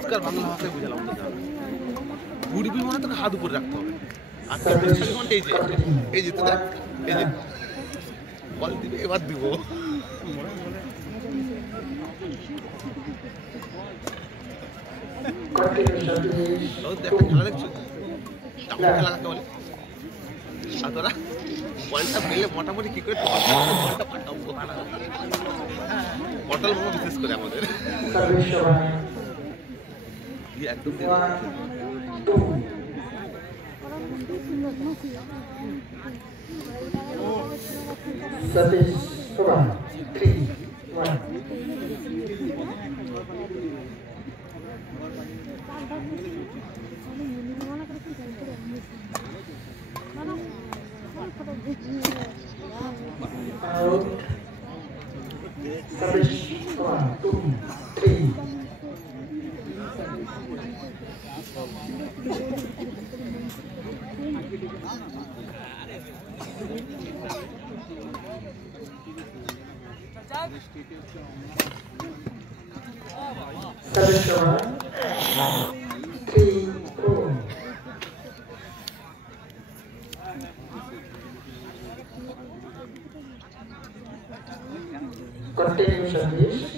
বাংলা ভাষায় বুঝালাম ঘুরবি মানে তোকে হাত উপরে রাখতে হবে। আর এই যে এই যে দেখ এই যে বল দিবে এবার দিব খেলা দেখছো খেলা কাকে বলে আর তোরা বলটা পেলে মোটামুটি কি করে বলটা পাঠাবো পটল মোমো বিশেষ করে আমাদের একদম Continue service.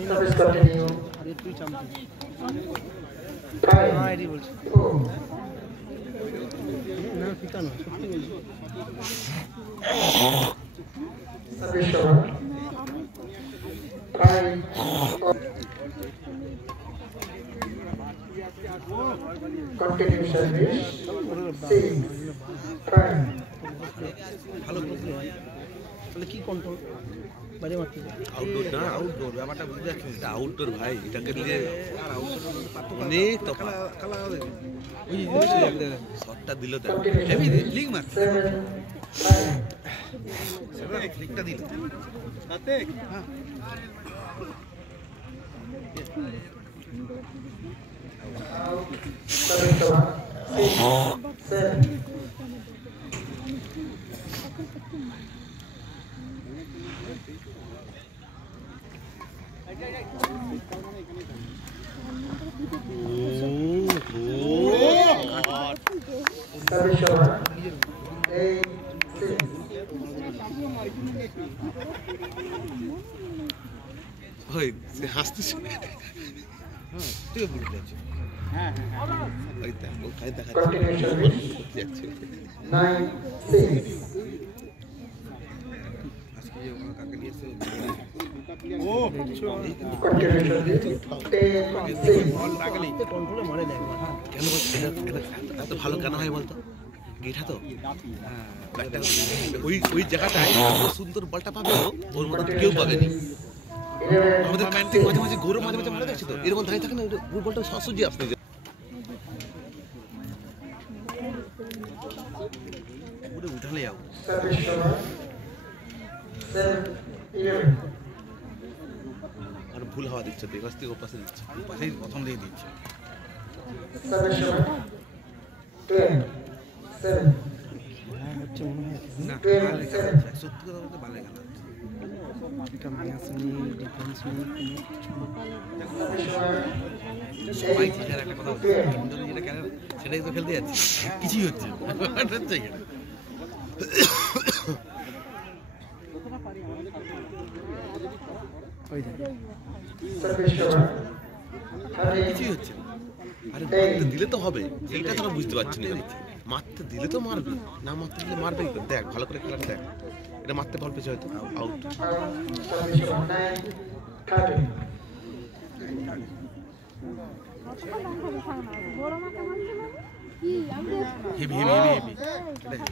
Service continue. Service over. Continue service. ভালো তাহলে কি কন্ট্রোল বাইরে মারতে আউটডোর না আউটডোর ব্যাপারটা বুঝতে যাচ্ছি এটা আউটডোর ভাই এটাকে নিয়ে আর আউটডোর অনেক তফাৎ কালা ওই শটটা দিল তো হেভি লিগ মারছে সেটা লিগটা দিল তাতে হ্যাঁ হাসতে তুই বুঝতে যাচ্ছি হ্যাঁ ওই দেখো খাই দেখা যাচ্ছে আজকে যে ওখানে কাকে নিয়েছে ও কন্ট্রোলে মারে দেয় কেন এত ভালো কেন হয় বলতো গেঠা তো ওই জায়গাটায় সুন্দর বলটা পাবে ওর মতো কেউ পাবেনি আমাদের ম্যান্টিক মাঝে মাঝে গরু মাঝে মাঝে মারা যাচ্ছে তো এরকম দাঁড়িয়ে থাকে না ওই বলটা সহজে আসতে পুরো উঠালে যাও আর ভুল হাওয়া দিচ্ছে তো এবার থেকে ওপাশে দিচ্ছে ওপাশেই প্রথম দিয়ে দিচ্ছে হচ্ছে মনে হয় না সত্যি কথা বলতে ভালো গেল সবাই একটা কথা সেটাই তো খেলতে যাচ্ছে কিছুই হচ্ছে কিছুই হচ্ছে আরে মারতে দিলে তো হবে এইটা তোরা বুঝতে পারছি না মারতে দিলে তো মারবে না মারতে দিলে মারবে দেখ ভালো করে খেলাটা দেখ এটা মারতে বল পেছে হয়তো out heavy heavy heavy heavy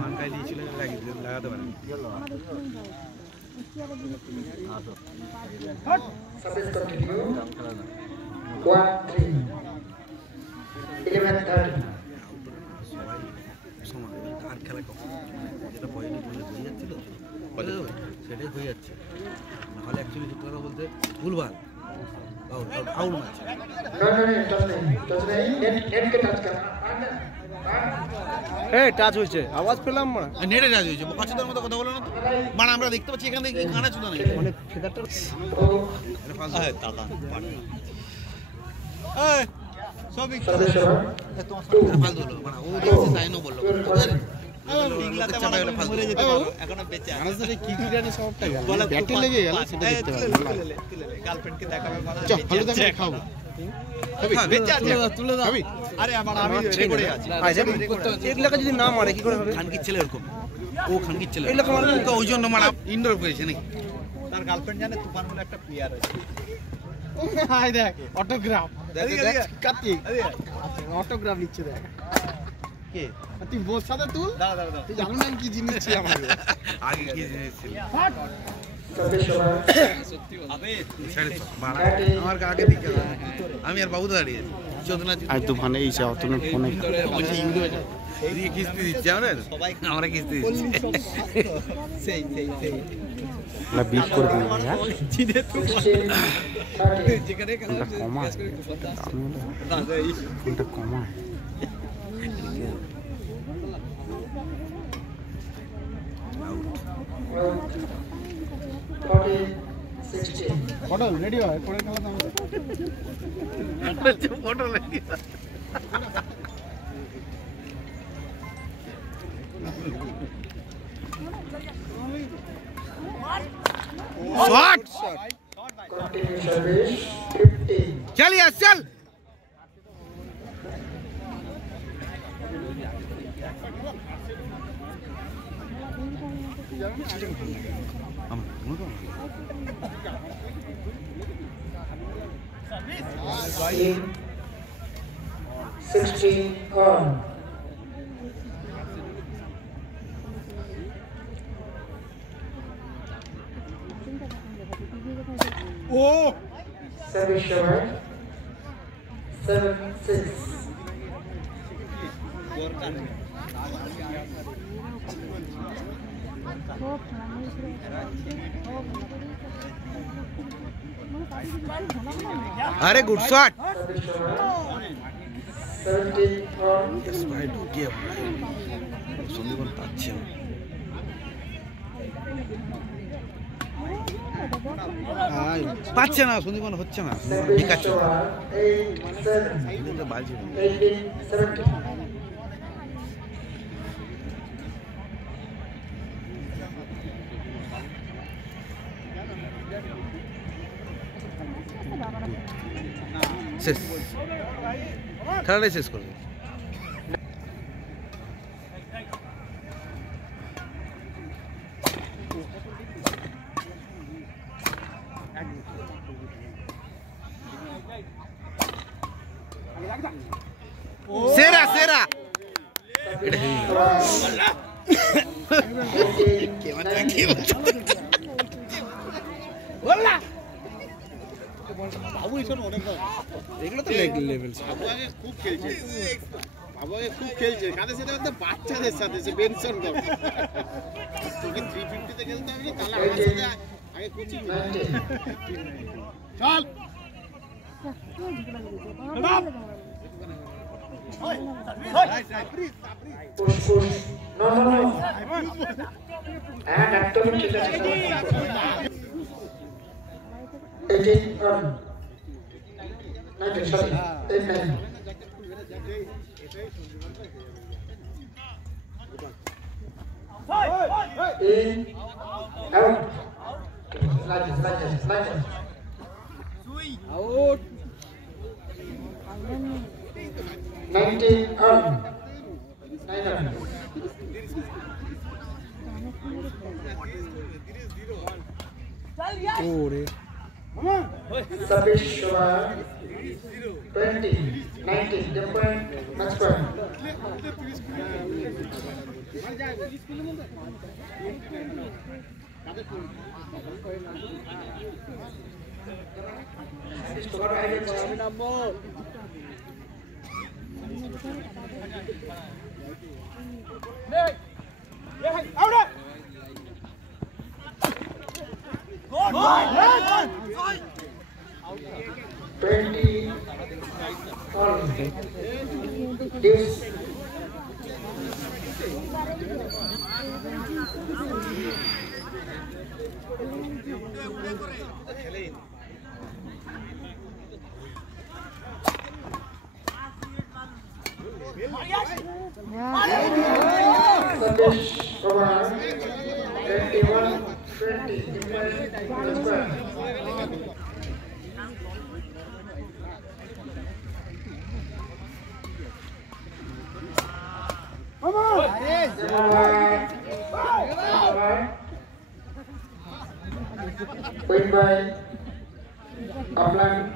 আঙ্কাই দিয়েছিল লাগাতে পারে আর খেলা কখন যেটা পয়েন্ট বলে হয়ে যাচ্ছিল সেটাই হয়ে যাচ্ছে নাহলে অ্যাকচুয়ালি সত্যি কথা বলতে ভুলভাল आउट मैच টাচ হয়েছে আওয়াজ পেলাম না নেটে টাচ হয়েছে বোকাচোদার মতো কথা বলো না তো মানে আমরা দেখতে পাচ্ছি এখান থেকে কি কানা চোদা নেই মানে ফেদারটা সবই ফালতু হলো মানে ও দেখছে তাই না বললো যদি না মারে কি করে হবে খানকির ছেলে এরকম ও খানকির ছেলে ওই জন্য মানে ইনডোর করেছে নাকি তার গার্লফ্রেন্ড জানে তুফান বলে একটা প্লেয়ার আছে দেখ অটোগ্রাফ অটোগ্রাফ নিচ্ছে দেখ কে তুই বোর সাথে তুল দাঁড়া তুই জানো না কি জিনিস ছিল আমাদের আগে কি জিনিস ছিল আমার আগে দিকে আমি আর বাবু দাঁড়িয়ে চোদনা আজ তুফানে এই সে অতনের ফোনে কিস্তি দিচ্ছে আমরা কিস্তি দিচ্ছি সেই আমরা বিট করে দিই হ্যাঁ যেখানে কমা ফোনটা কমা ফটো রেডি হয় পরে খেলা দাম ফটো রেডি शॉट चल यार चल Oh! Service short. 7-6. अरे good shot Service short. 17-4. Yes भाई ढुके सुंदीपन पाচ্ছে না পাচ্ছে না সুন্দরবন হচ্ছে না Service short. 8-7. বাজি 18-17. শেষ খেলাটাই শেষ করবে সেরা সেরা এগুলো তো লেভেল খুব খেলছে বাবাকে খুব খেলছে কাদের সাথে বলতে বাচ্চাদের সাথে সে বেনসন করে তোকে 350 তে খেলতে হবে তাহলে আমার সাথে আগে কোচিং চল Push. No. And actually, 18 run. 19, sorry. 8-9. In, out. Like this. Out 19 run. 9 run. ওরে Service short. 20, 19. Game point. Match point. 26 over 21-20. Next point. Win by Upland